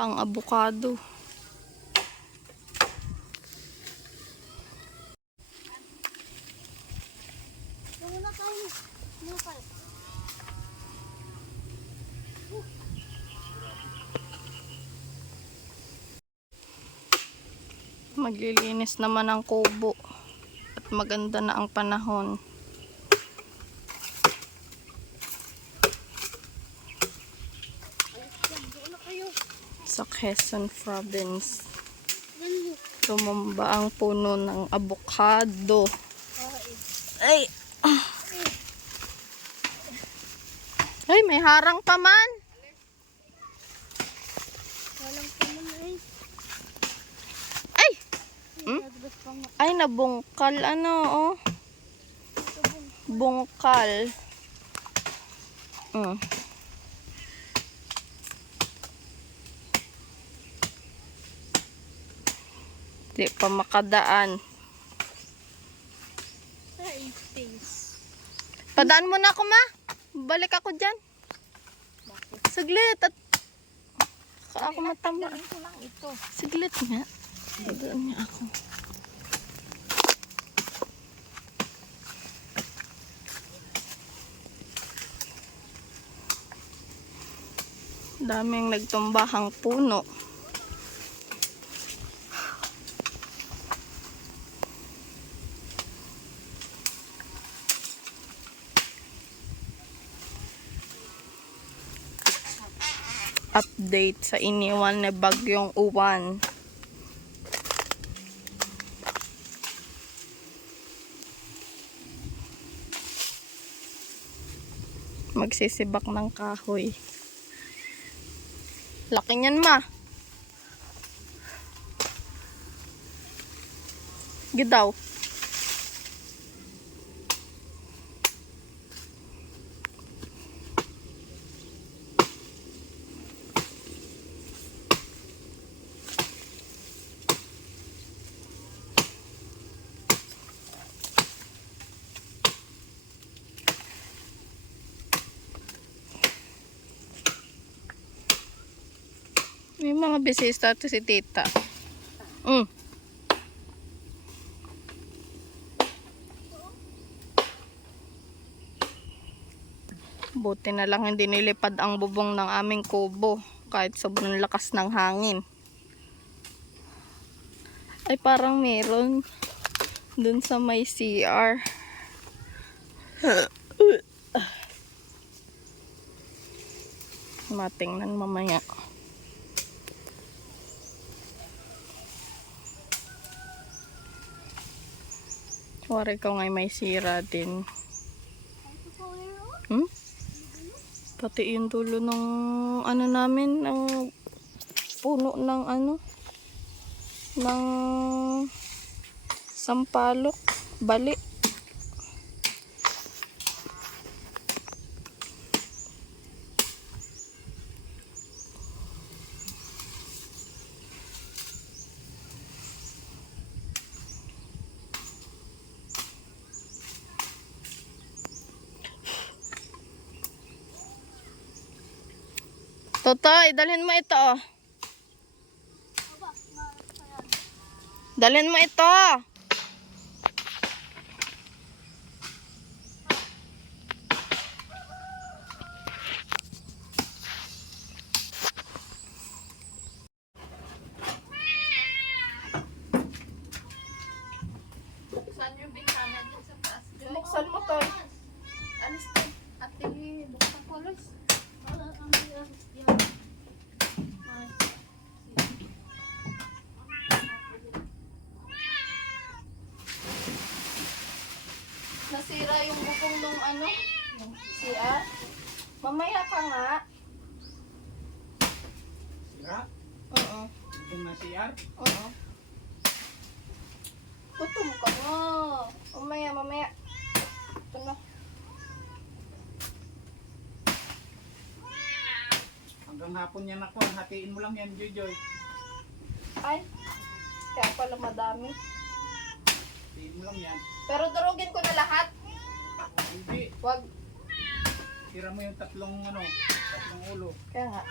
Ang abukado. Maglilinis naman ang kubo at maganda na ang panahon. Sa Quezon Province, tumumba ang puno ng abukado. Ay! Ay, may harang pa man. Ay! Ay, nabungkal. Ano, oh? Bungkal. Di pa makadaan. Padaan mo na ako, ma. Balik ako dyan. Saglit. At ako matama. Saglit nga. Padaan niya ako. Daming nagtumbahang puno. Update sa iniwan na bagyong uwan. Magsisibak ng kahoy. Laki niyan, ma. Gidaw. May mga bisita to si tita. Buti na lang hindi nilipad ang bubong ng aming kubo kahit sobrang lakas ng hangin. Ay, parang meron dun sa may CR. Matingnan mamaya. Wari ko ngay may sira din. Pati yung dulo ng ano namin, ng puno ng ano, ng sampalok, bali. Totoy, dalhin mo ito, oh. Dalhin mo ito. Buksan yung bintana dyan sa taas. Buksan mo to. Alis to. Ate, buksan ko alis. Nasira yung bubong nung ano, CR. Mamaya ka nga. Sira? Oo. Bubong na CR? Oo. Gutom ka nga. Mamaya. Ito na. Hanggang hapon yan ako. Hatiin mo lang yan, Joy. Ay, kaya pala madami. Hatiin mo lang yan. Pero durugin ko na lahat. Hindi. Wag. Tira mo yung tatlong ulo. Kaya nga.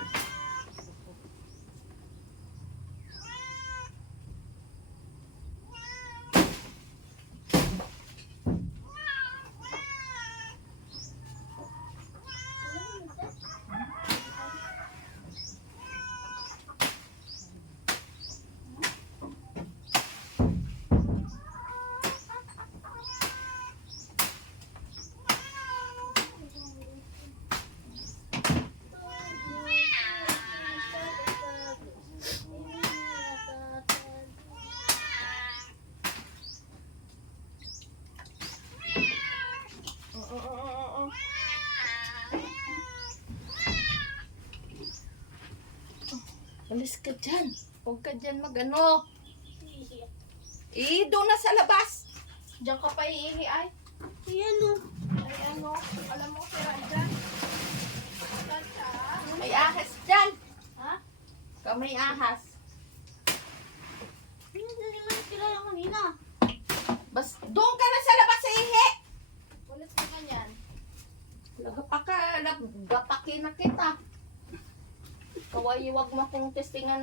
Alis ka dyan. Huwag ka dyan mag-ano. Doon na sa labas. Diyan ka pa iihi ay. Ayan o. Ay ano, alam mo sira dyan. May ahas dyan. Ha? May ahas. Hindi naman sila yung kanina. Doon ka na sa labas sa ihi. Ulit na ganyan. Nagapakin na kita. Kaway, wag mo kong testingan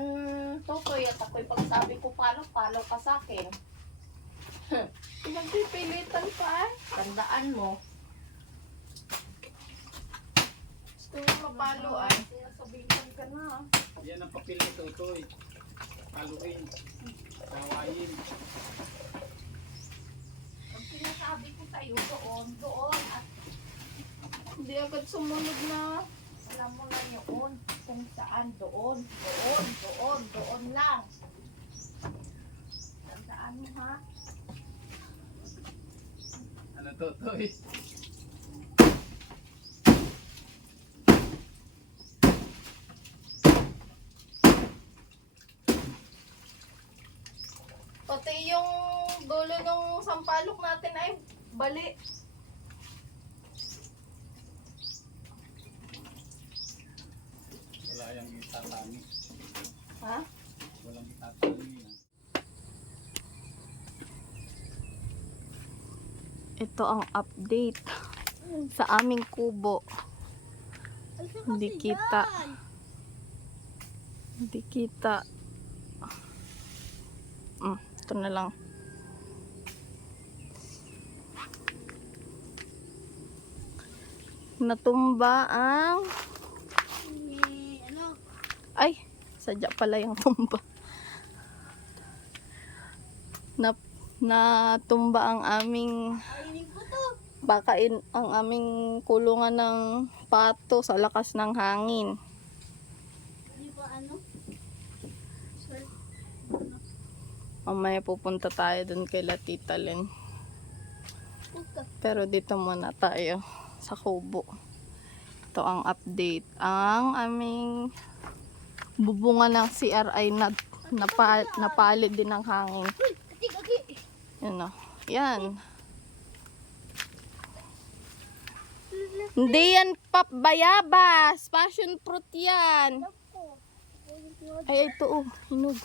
Totoy at ako'y pagsabi ko palo ka sa akin. Pinagpipilitan pa eh. Tandaan mo. Gusto mo mapalo ay. Sinasabihan ka na. Yan ang papel ni Totoy. Paluin. Tawain. Ang sinasabi ko sa'yo doon at Hindi agad sumunod na. alam mo na yun kung saan doon lang. Tandaan mo ha. Ano Totoy? Pati yung dulo ng sampalok natin ay bali. Wala yung itatani. Ha? Walang itatani yan. Ito ang update sa aming kubo. Hindi kita. Hindi kita. Ito na lang. Natumba ang ay, sadya pala yung tumba. Natumba ang aming ang aming kulungan ng pato sa lakas ng hangin. Mamaya pupunta tayo dun kay Tita Len. Pero dito muna tayo sa kubo. Ito ang update. Ang aming bubunga ng CRI napalit din ng hangin. Yan o. Yan. Hindi yan bayabas. Passion fruit yan. Ay, ito oh. Hinog.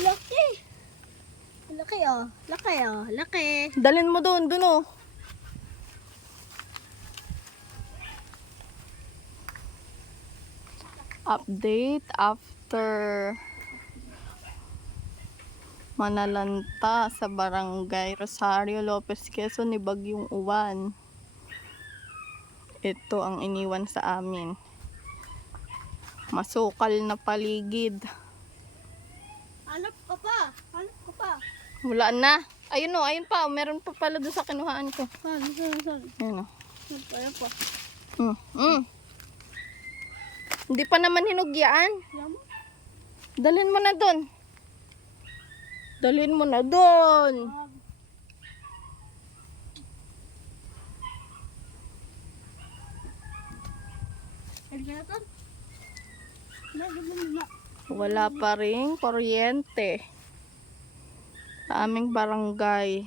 Laki. Laki oh. Laki oh. Laki. Dalhin mo doon oh. Update after manalanta sa barangay Rosario Lopez, Quezon ni Bagyong Uwan. Ito ang iniwan sa amin. Masukal na paligid. Hanap ka pa. Hanap ka pa. Wala na. Ayun o, ayun pa. Meron pa pala doon sa kinuhaan ko. Saan? Ayun o. Ayan pa. Hindi pa naman hinugyaan. Ayan mo. Dalhin mo na doon. Dalhin mo na doon. Ayan ka na to. Na. Wala pa ring kuryente sa aming barangay.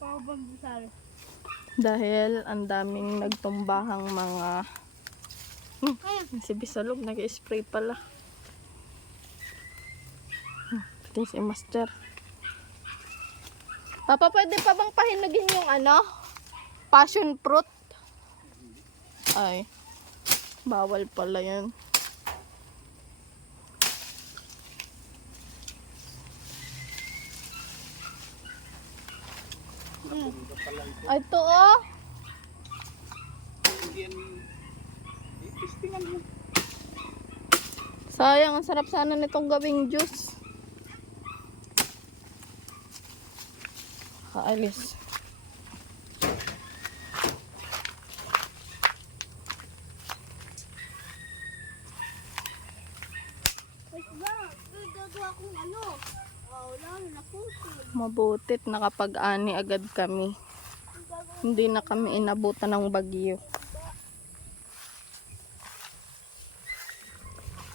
Pabang sari. Dahil ang daming nagtumbahang mga si Bisalog nag-spray pala. Ito si Master. Papa, pwede pa bang pahinugin yung passion fruit? Ay, bawal pala yan. Ay, ito oh. Testingan mo. Sayang, ang sarap sana nitong gawing juice. Kaalis. Wait ba? Gagawa akong wala na puso. Mabutit nakapag-ani agad kami. Hindi na kami inabutan ng bagyo.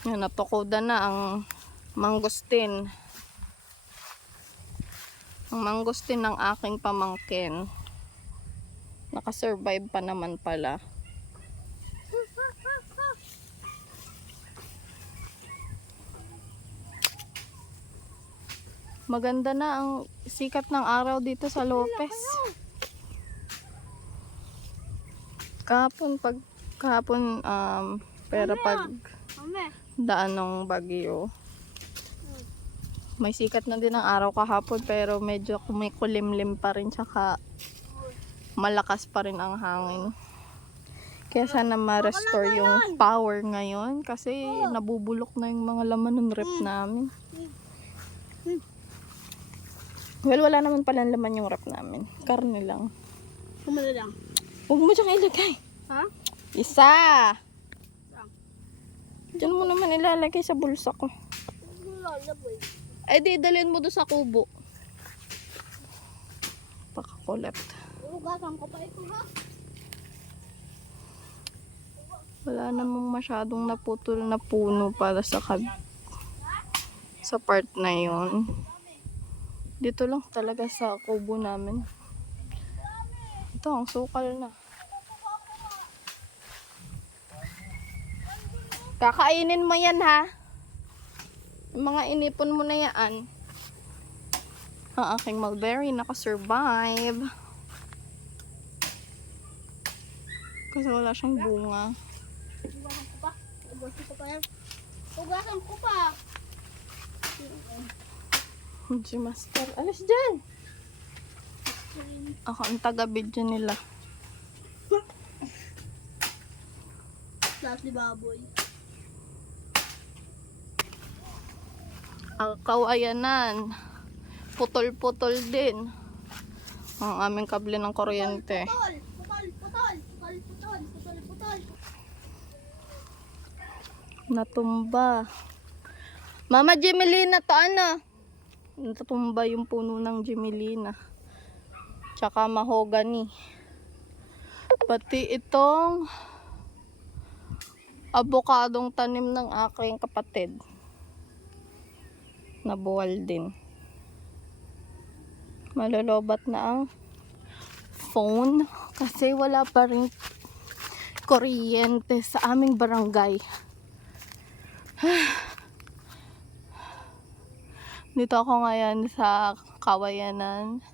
Yan, natukoda na ang mangustin. Ang mangustin ng aking pamangkin. Nakasurvive pa naman pala. Maganda na ang sikat ng araw dito sa Lopez. Kahapon, pero pag Mami. daan ng bagyo, may sikat na din ang araw kahapon, pero medyo kumikulimlim pa rin, tsaka malakas pa rin ang hangin. Kaya sana ma-restore yung power ngayon, kasi nabubulok na yung mga laman ng rep namin. Well, wala naman pala laman yung rep namin. Karne lang. Kumala lang. Huwag mo dyan ilagay. Ha? Isa! Diyan mo naman ilalagay sa bulsa ko. Lalaboy. Ay, di, dalhin mo doon sa kubo. Pakakulat. Ugasan ko pa ito ha. Wala namang masyadong naputol na puno para sa part na yon. Dito lang talaga sa kubo namin. Ito, ang sukal na. Kakainin mo yan, ha? Yung mga inipon mo na yan. Ang aking mulberry nakasurvive. Kasi wala siyang bunga. Ugasan ko pa. Ugasan ko pa yan. Ugasan ko pa. Si Master. Alis dyan! Ako ang taga-video nila. Lahat ni baboy. Ang kawayanan. Putol-putol din. Ang aming kable ng kuryente. Putol! Putol! Putol! Putol! Putol! Putol! Putol! Natumba. Mama Jemelina, to ano? Natumba yung puno ng Jemelina. Tsaka mahogany. Pati itong abokadong tanim ng aking kapatid. Nabuwal din. Malolobat na ang phone kasi wala pa rin kuryente sa aming barangay. Dito ako ngayon sa Kawayanan.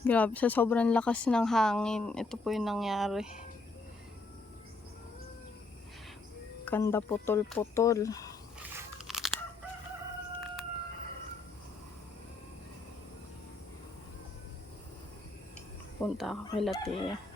Grabe, sa sobrang lakas ng hangin, ito po yung nangyari. Kanda putol-putol. Punta ako kay Latia.